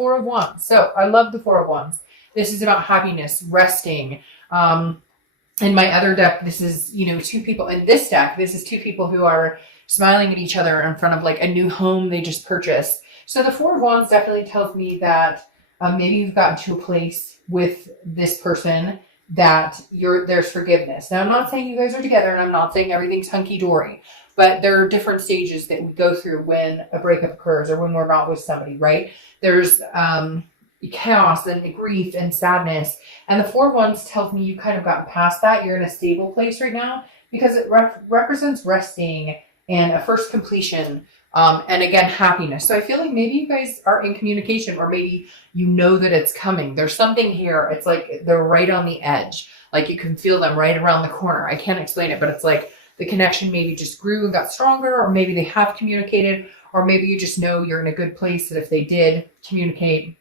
Four of Wands. So I love the Four of Wands. This is about happiness, resting. In my other deck, this is, two people. In this deck, this is two people who are smiling at each other in front of like a new home they just purchased. So the Four of Wands definitely tells me that maybe you've gotten to a place with this person that there's forgiveness. Now, I'm not saying you guys are together, and I'm not saying everything's hunky-dory, but there are different stages that we go through when a breakup occurs or when we're not with somebody, right? There's chaos and grief and sadness. And the Four of Wands tells me you kind of gotten past that. You're in a stable place right now because it represents resting and a first completion. And again, happiness. So I feel like maybe you guys are in communication, or maybe you know that it's coming. There's something here. It's like they're right on the edge. Like you can feel them right around the corner. I can't explain it, but it's like the connection maybe just grew and got stronger, or maybe they have communicated, or maybe you just know you're in a good place that if they did communicate,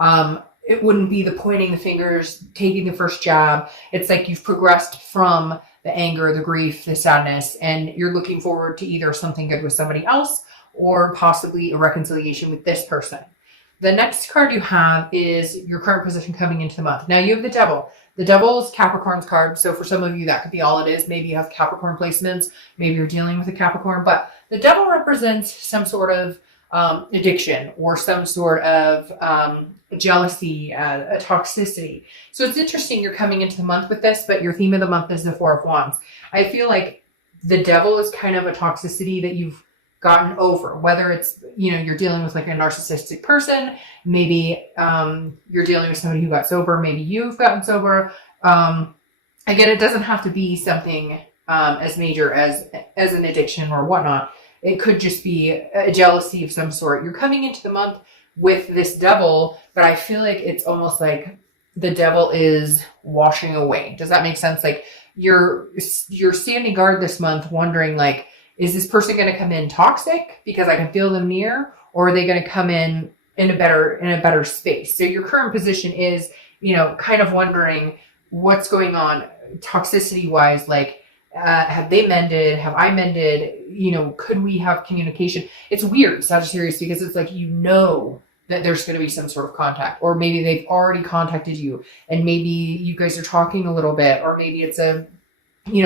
it wouldn't be the pointing the fingers, taking the first jab. It's like you've progressed from the anger, the grief, the sadness, and you're looking forward to either something good with somebody else or possibly a reconciliation with this person. The next card you have is your current position coming into the month. Now you have the Devil. The Devil is Capricorn's card. So for some of you, that could be all it is. Maybe you have Capricorn placements. Maybe you're dealing with a Capricorn. But the Devil represents some sort of addiction or some sort of jealousy, a toxicity. So it's interesting you're coming into the month with this, but your theme of the month is the Four of Wands. I feel like the Devil is kind of a toxicity that you've gotten over, whether it's, you're dealing with like a narcissistic person, maybe you're dealing with somebody who got sober, maybe you've gotten sober. Again, it doesn't have to be something as major as an addiction or whatnot. It could just be a jealousy of some sort. You're coming into the month with this Devil, but I feel like it's almost like the Devil is washing away. Does that make sense? Like you're standing guard this month wondering like, is this person going to come in toxic because I can feel them near, or are they going to come in a better space? So your current position is, kind of wondering what's going on toxicity wise, like, have they mended? Have I mended? Could we have communication? It's weird, Sagittarius, because it's like, that there's going to be some sort of contact, or maybe they've already contacted you and maybe you guys are talking a little bit, or maybe it's a,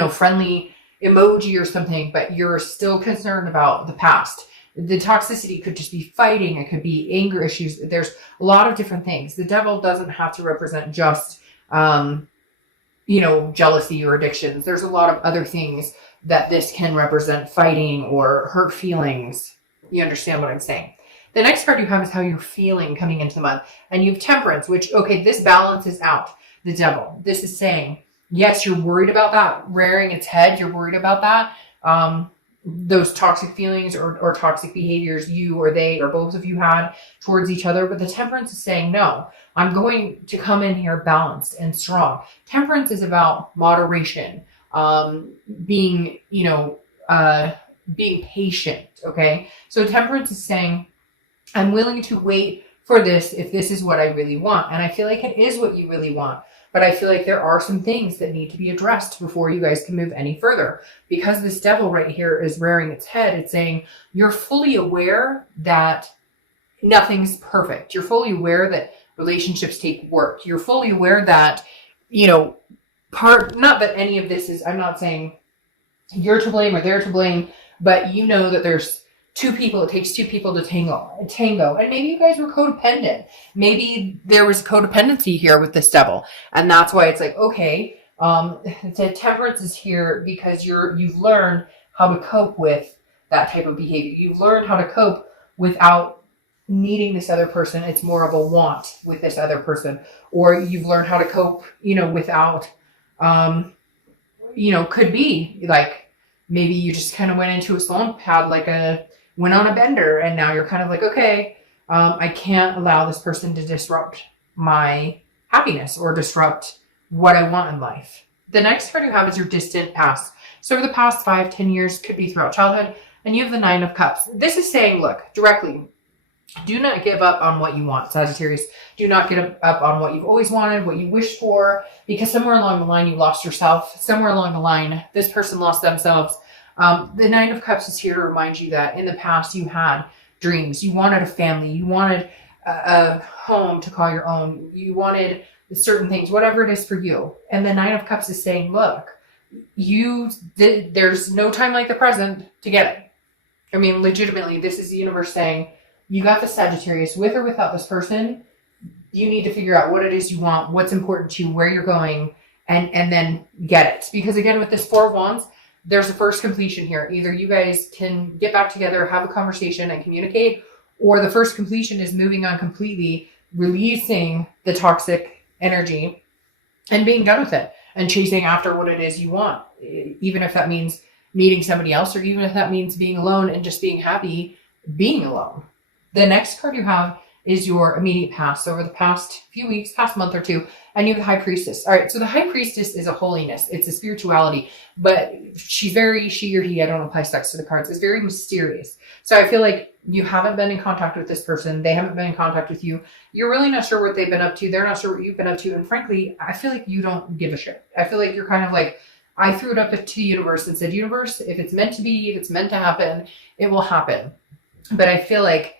friendly emoji or something, but you're still concerned about the past. The toxicity could just be fighting. It could be anger issues. There's a lot of different things. The Devil doesn't have to represent just, jealousy or addictions. There's a lot of other things that this can represent, fighting or hurt feelings. You understand what I'm saying? The next card you have is how you're feeling coming into the month. And you have Temperance, which, okay, this balances out the Devil. This is saying, yes, you're worried about that rearing its head. You're worried about that. Those toxic feelings or toxic behaviors you or they or both of you had towards each other. But the Temperance is saying, no, I'm going to come in here balanced and strong. Temperance is about moderation, being patient. Okay. So Temperance is saying, I'm willing to wait for this if this is what I really want. And I feel like it is what you really want. But I feel like there are some things that need to be addressed before you guys can move any further. Because this Devil right here is rearing its head. It's saying you're fully aware that nothing's perfect. You're fully aware that relationships take work. You're fully aware that, not that any of this is, I'm not saying you're to blame or they're to blame, but that there's two people, it takes two people to tango. And maybe you guys were codependent. Maybe there was codependency here with this Devil. And that's why it's like, okay, the Temperance is here because you've learned how to cope with that type of behavior. You've learned how to cope without needing this other person. It's more of a want with this other person. Or you've learned how to cope, without, could be like, maybe you just kind of went into a slump, went on a bender, and now you're kind of like, okay, I can't allow this person to disrupt my happiness or disrupt what I want in life. The next card you have is your distant past. So over the past 5-10 years, could be throughout childhood, and you have the Nine of Cups. This is saying, look, directly, do not give up on what you want, Sagittarius. Do not give up on what you've always wanted, what you wished for, because somewhere along the line you lost yourself. Somewhere along the line, this person lost themselves. The Nine of Cups is here to remind you that in the past you had dreams. You wanted a family. You wanted a home to call your own. You wanted certain things, whatever it is for you. And the Nine of Cups is saying, look, there's no time like the present to get it. I mean, legitimately, this is the universe saying, you got the Sagittarius with or without this person. You need to figure out what it is you want, what's important to you, where you're going, and then get it. Because again, with this Four of Wands, there's a first completion here. Either you guys can get back together, have a conversation and communicate, or the first completion is moving on completely, releasing the toxic energy and being done with it and chasing after what it is you want. Even if that means meeting somebody else, or even if that means being alone and just being happy being alone. The next card you have is your immediate past. So over the past few weeks, past month or two, and you have the High Priestess. All right, so the High Priestess is a holiness. It's a spirituality, but she or he, I don't apply sex to the cards, is very mysterious. So I feel like you haven't been in contact with this person. They haven't been in contact with you. You're really not sure what they've been up to. They're not sure what you've been up to. And frankly, I feel like you don't give a shit. I feel like you're kind of like, I threw it up to the universe and said, universe, if it's meant to be, if it's meant to happen, it will happen. But I feel like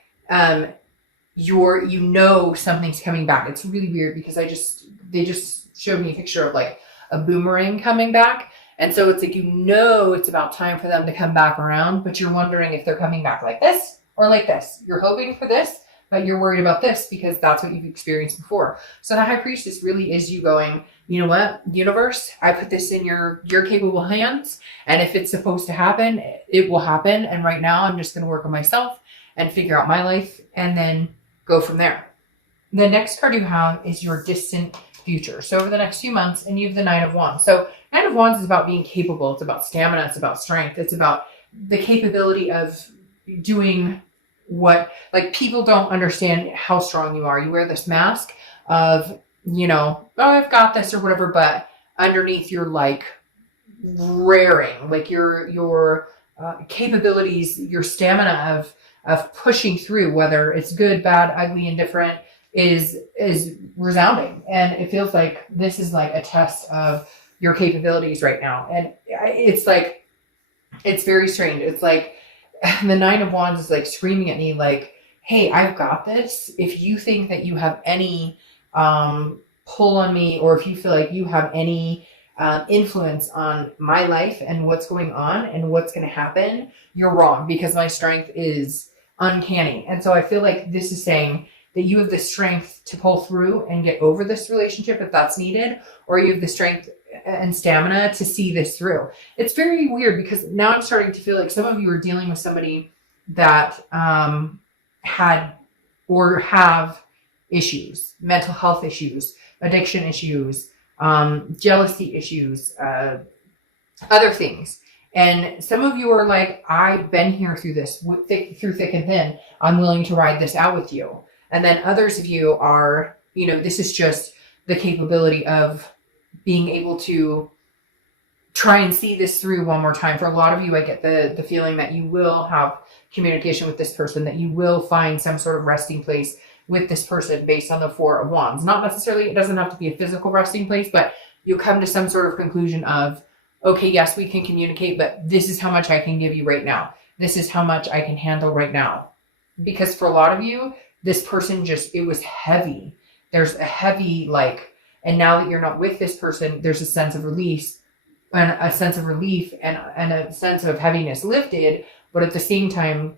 something's coming back. It's really weird because they just showed me a picture of like a boomerang coming back. And so it's like, it's about time for them to come back around, but you're wondering if they're coming back like this or like this. You're hoping for this, but you're worried about this because that's what you've experienced before. So the High Priestess really is you going, you know what, universe, I put this in your capable hands. And if it's supposed to happen, it will happen. And right now I'm just going to work on myself and figure out my life and then go from there. The next card you have is your distant future. So over the next few months, and you have the Nine of Wands. So Nine of Wands is about being capable. It's about stamina. It's about strength. It's about the capability of doing what, like, people don't understand how strong you are. You wear this mask of, oh, I've got this or whatever, but underneath you're like raring, like your capabilities, your stamina of pushing through, whether it's good, bad, ugly, indifferent, is resounding. And it feels like this is like a test of your capabilities right now. And it's like, it's very strange. It's like the Nine of Wands is like screaming at me like, hey, I've got this. If you think that you have any pull on me, or if you feel like you have any influence on my life and what's going on and what's going to happen, you're wrong, because my strength is uncanny. And so I feel like this is saying that you have the strength to pull through and get over this relationship if that's needed, or you have the strength and stamina to see this through. It's very weird because now I'm starting to feel like some of you are dealing with somebody that had or have issues, mental health issues, addiction issues, jealousy issues, other things. And some of you are like, I've been here through this, through thick and thin. I'm willing to ride this out with you. And then others of you are, this is just the capability of being able to try and see this through one more time. For a lot of you, I get the feeling that you will have communication with this person, that you will find some sort of resting place with this person based on the Four of Wands. Not necessarily, it doesn't have to be a physical resting place, but you'll come to some sort of conclusion of, okay, yes, we can communicate, but this is how much I can give you right now. This is how much I can handle right now. Because for a lot of you, this person it was heavy. There's a heavy, and now that you're not with this person, there's a sense of release and a sense of relief and a sense of heaviness lifted. But at the same time,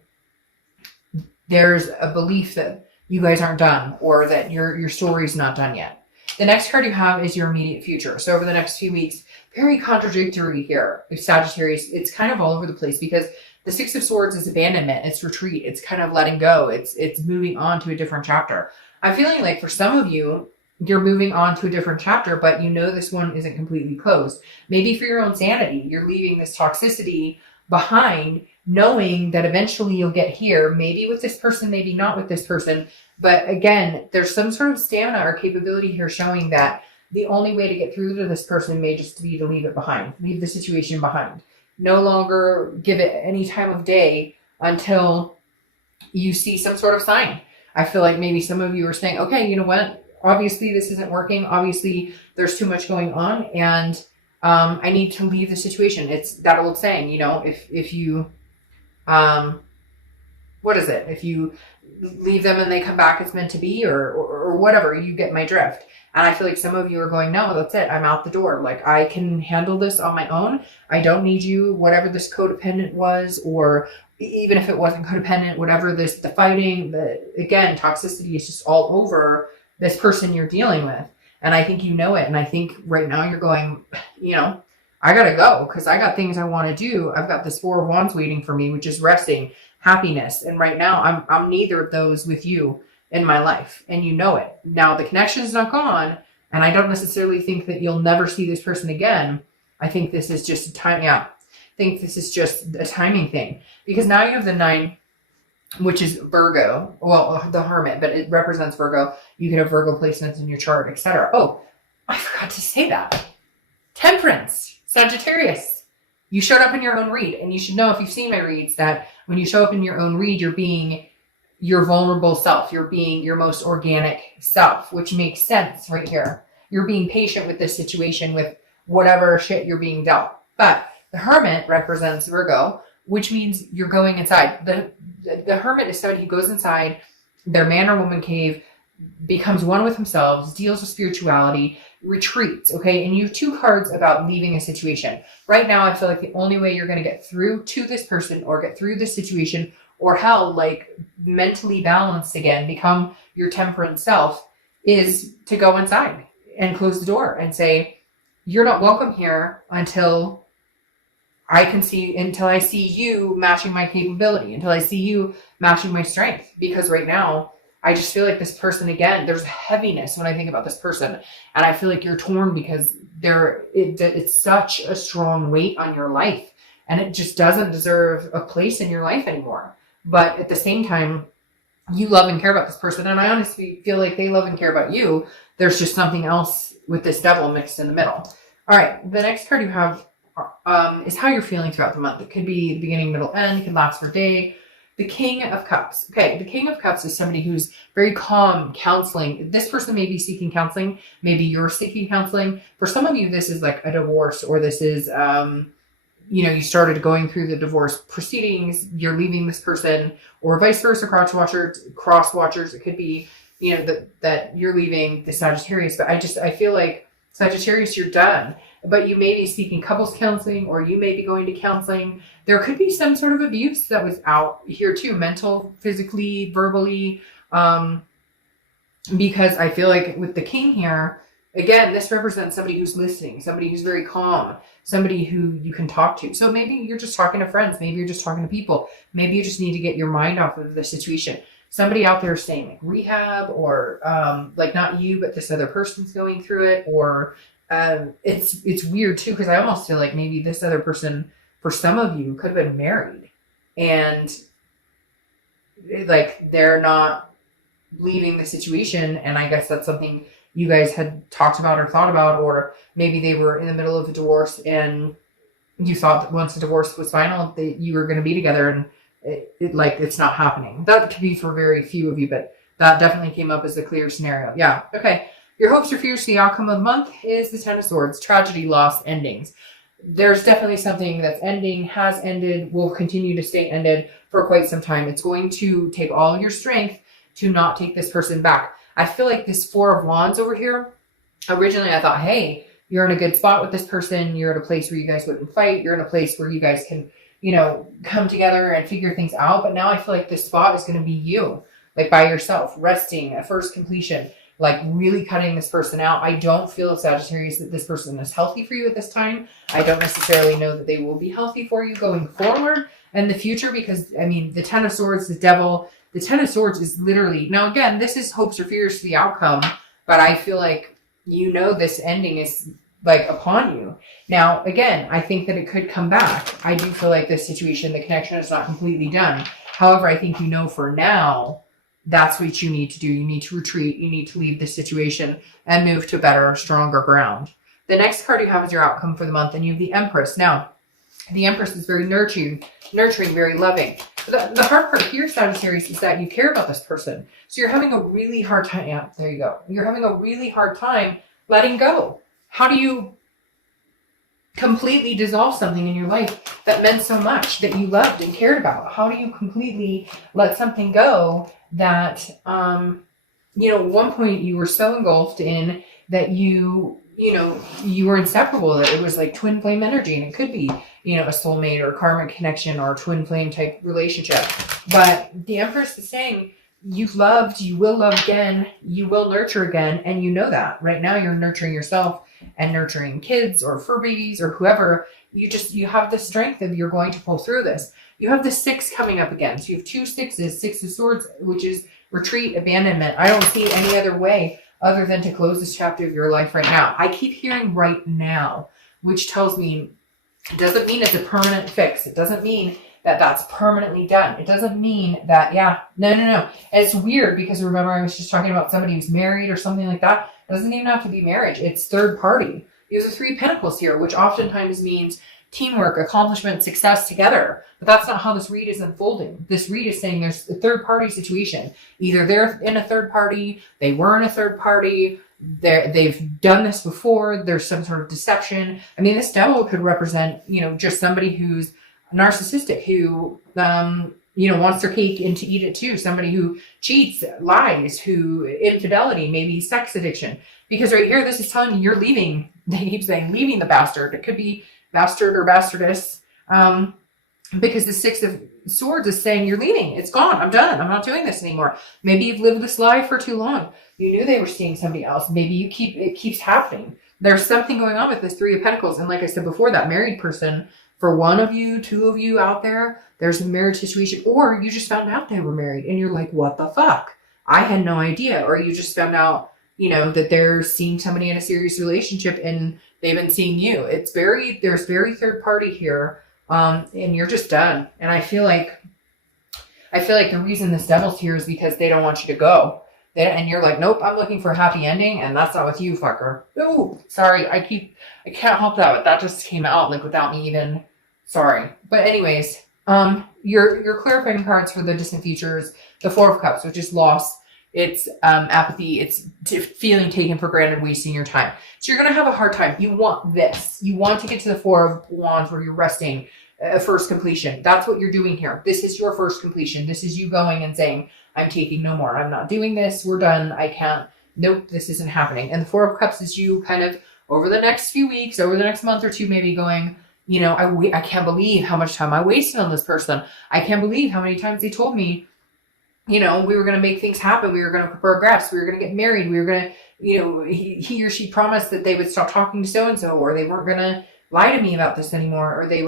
there's a belief that you guys aren't done, or that your story's not done yet. The next card you have is your immediate future. So over the next few weeks, very contradictory here. Sagittarius, it's kind of all over the place because the Six of Swords is abandonment. It's retreat. It's kind of letting go. It's moving on to a different chapter. I'm feeling like for some of you, you're moving on to a different chapter, but this one isn't completely closed. Maybe for your own sanity, you're leaving this toxicity behind, knowing that eventually you'll get here, maybe with this person, maybe not with this person. But again, there's some sort of stamina or capability here showing that the only way to get through to this person may just be to leave it behind, leave the situation behind. No longer give it any time of day until you see some sort of sign. I feel like maybe some of you are saying, okay, you know what? Obviously this isn't working. Obviously there's too much going on, and I need to leave the situation. It's that old saying, if you, what is it? If you leave them and they come back, it's meant to be, or whatever. You get my drift. And I feel like some of you are going, no, that's it. I'm out the door. Like, I can handle this on my own. I don't need you, whatever this codependent was, or even if it wasn't codependent, whatever the fighting, again, toxicity is just all over this person you're dealing with. And I think you know it. And I think right now you're going, I got to go because I got things I want to do. I've got this 4 of Wands waiting for me, which is resting, happiness. And right now I'm neither of those with you in my life. And you know it. Now the connection is not gone. And I don't necessarily think that you'll never see this person again. I think this is just a time. Yeah. I think this is just a timing thing, because now you have the 9, which is Virgo. Well, the Hermit, but it represents Virgo. You can have Virgo placements in your chart, etc. Oh, I forgot to say that. Temperance, Sagittarius. You showed up in your own read, and you should know, if you've seen my reads, that when you show up in your own read, you're being your vulnerable self. You're being your most organic self, which makes sense right here. You're being patient with this situation, with whatever shit you're being dealt. But the Hermit represents Virgo, which means you're going inside. The Hermit is somebody who goes inside their man or woman cave, becomes one with themselves, deals with spirituality, retreats, okay? And you have 2 cards about leaving a situation. Right now, I feel like the only way you're going to get through to this person or get through this situation, or hell, like mentally balanced again, become your temperance self, is to go inside and close the door and say, you're not welcome here until I see you matching my capability, until I see you matching my strength. Because right now, I just feel like this person, again, there's heaviness when I think about this person. And I feel like you're torn because it's such a strong weight on your life. And it just doesn't deserve a place in your life anymore. But at the same time, you love and care about this person. And I honestly feel like they love and care about you. There's just something else with this devil mixed in the middle. All right, the next card you have is how you're feeling throughout the month. It could be the beginning, middle, end. It could last for a day. The King of Cups. Okay, the King of Cups is somebody who's very calm, counseling. This person may be seeking counseling. Maybe you're seeking counseling. For some of you, this is like a divorce, or this is, you started going through the divorce proceedings. You're leaving this person, or vice versa, cross watchers. It could be, that you're leaving the Sagittarius. But I feel like Sagittarius, you're done. But you may be seeking couples counseling, or you may be going to counseling. There could be some sort of abuse that was out here too, mental, physically, verbally, because I feel like with the King here, again, this represents somebody who's listening, somebody who's very calm, somebody who you can talk to. So maybe you're just talking to friends. Maybe you're just talking to people. Maybe you just need to get your mind off of the situation. Somebody out there staying like rehab, or like not you, but this other person's going through it, or it's weird too, because I almost feel like maybe this other person, for some of you, could have been married, and like they're not leaving the situation. And I guess that's something you guys had talked about or thought about, or maybe they were in the middle of a divorce and you thought that once the divorce was final that you were going to be together, and it's not happening. That could be for very few of you, but that definitely came up as a clear scenario. Yeah. Okay. Your hopes or fears for the outcome of the month is the 10 of Swords, tragedy, loss, endings. There's definitely something that's ending, has ended, will continue to stay ended for quite some time. It's going to take all your strength to not take this person back. I feel like this 4 of Wands over here, originally I thought, hey, you're in a good spot with this person. You're at a place where you guys wouldn't fight. You're in a place where you guys can, come together and figure things out. But now I feel like this spot is going to be you, like by yourself, resting at first completion, like really cutting this person out. I don't feel, Sagittarius, that this person is healthy for you at this time. I don't necessarily know that they will be healthy for you going forward in the future, because the 10 of Swords, the devil, the 10 of Swords is literally, now again, this is hopes or fears for the outcome, but I feel like, this ending is like upon you. Now, again, I think that it could come back. I do feel like this situation, the connection is not completely done. However, I think for now, that's what you need to do. You need to retreat. You need to leave this situation and move to better, stronger ground. The next card you have is your outcome for the month, and you have the Empress. Now, the Empress is very nurturing, very loving. The hard part here, Sagittarius, is that you care about this person. So you're having a really hard time. Yeah, there you go. You're having a really hard time letting go. How do you completely dissolve something in your life that meant so much, that you loved and cared about? How do you completely let something go that, at one point you were so engulfed in that you were inseparable, that it was like twin flame energy, and it could be, a soulmate or karmic connection or twin flame type relationship. But the Empress is saying, you've loved, you will love again, you will nurture again, and you know that. Right now you're nurturing yourself and nurturing kids or fur babies or whoever. You have the strength of you're going to pull through this. You have the 6 coming up again. So you have 2 sixes, 6 of swords, which is retreat, abandonment. I don't see any other way other than to close this chapter of your life right now. I keep hearing right now, which tells me it doesn't mean it's a permanent fix. It doesn't mean that that's permanently done. It doesn't mean that, no. And it's weird because remember I was just talking about somebody who's married or something like that. It doesn't even have to be marriage. It's third party. There's a 3 of Pentacles here, which oftentimes means teamwork, accomplishment, success together. But that's not how this read is unfolding. This read is saying there's a third party situation. Either they're in a third party, they were in a third party, they've done this before, there's some sort of deception. I mean, this devil could represent, just somebody who's narcissistic, who, wants their cake and to eat it too. Somebody who cheats, lies, who infidelity, maybe sex addiction. Because right here, this is telling you you're leaving. They keep saying leaving the bastard. It could be bastard or bastardess. Because the 6 of Swords is saying you're leaving. It's gone. I'm done. I'm not doing this anymore. Maybe you've lived this lie for too long. You knew they were seeing somebody else. Maybe it keeps happening. There's something going on with this 3 of Pentacles. And like I said before, that married person, for one of you, 2 of you out there, there's a marriage situation, or you just found out they were married and you're like, what the fuck? I had no idea. Or you just found out, that they're seeing somebody in a serious relationship and they've been seeing you. There's very third party here. And you're just done. And I feel like the reason this devil's here is because they don't want you to go. And you're like, nope, I'm looking for a happy ending, and that's not with you, fucker. Oh, sorry, I can't help that, but that just came out like without me even. Sorry. But anyways, your clarifying cards for the distant futures, the 4 of Cups, which is loss. It's apathy. It's feeling taken for granted, wasting your time. So you're going to have a hard time. You want this. You want to get to the 4 of Wands where you're resting, first completion. That's what you're doing here. This is your first completion. This is you going and saying, I'm taking no more. I'm not doing this. We're done. I can't. Nope, this isn't happening. And the 4 of Cups is you kind of over the next few weeks, over the next month or two, maybe going, I can't believe how much time I wasted on this person. I can't believe how many times they told me, we were going to make things happen. We were going to progress. We were going to get married. We were going to, he or she promised that they would stop talking to so-and-so, or they weren't going to lie to me about this anymore, or we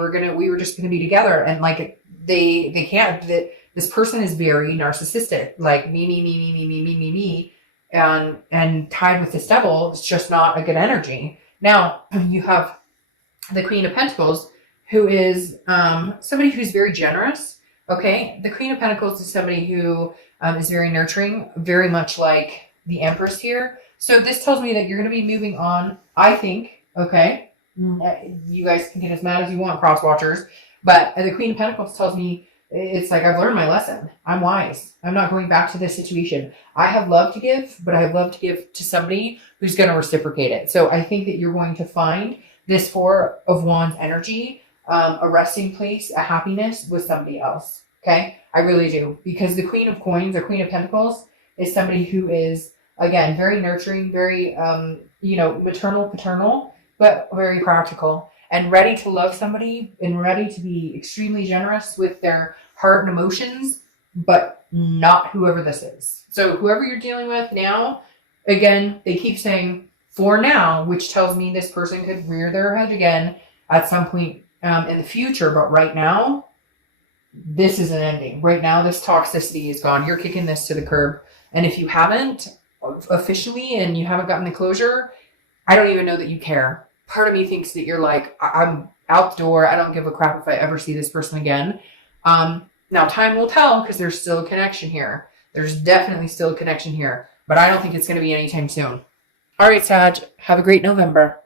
were just going to be together. And like, they can't, that this person is very narcissistic, like me, and tied with this devil. It's just not a good energy. Now you have the Queen of Pentacles, who is, somebody who's very generous. Okay, the Queen of Pentacles is somebody who is very nurturing, very much like the Empress here. So this tells me that you're going to be moving on, I think, okay? You guys can get as mad as you want, cross watchers. But the Queen of Pentacles tells me it's like, I've learned my lesson. I'm wise. I'm not going back to this situation. I have love to give, but I have love to give to somebody who's going to reciprocate it. So I think that you're going to find this 4 of Wands energy, a resting place, a happiness with somebody else. Okay. I really do. Because the Queen of Coins or Queen of Pentacles is somebody who is, again, very nurturing, very, maternal, paternal, but very practical and ready to love somebody and ready to be extremely generous with their heart and emotions, but not whoever this is. So whoever you're dealing with now, again, they keep saying for now, which tells me this person could rear their head again at some point in the future. But right now, this is an ending. Right now, this toxicity is gone. You're kicking this to the curb. And if you haven't officially and you haven't gotten the closure, I don't even know that you care. Part of me thinks that you're like, I'm out the door. I don't give a crap if I ever see this person again. Now, time will tell because there's still a connection here. There's definitely still a connection here. But I don't think it's going to be anytime soon. All right, Sag. Have a great November.